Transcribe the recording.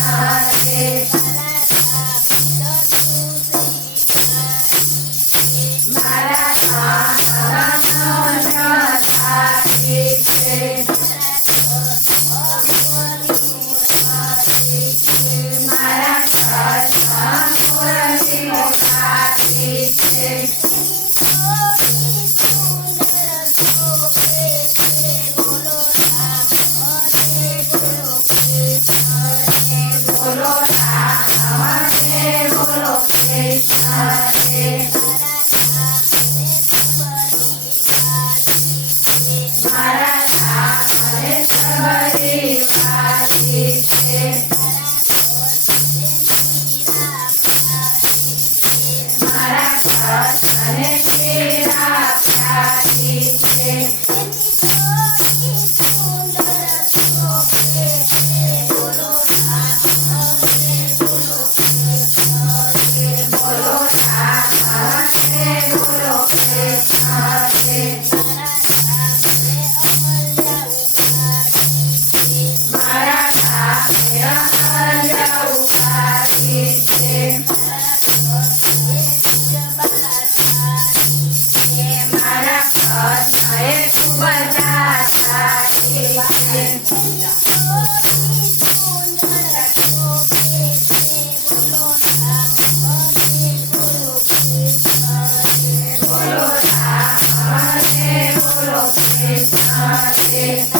Hare Alex. Yes.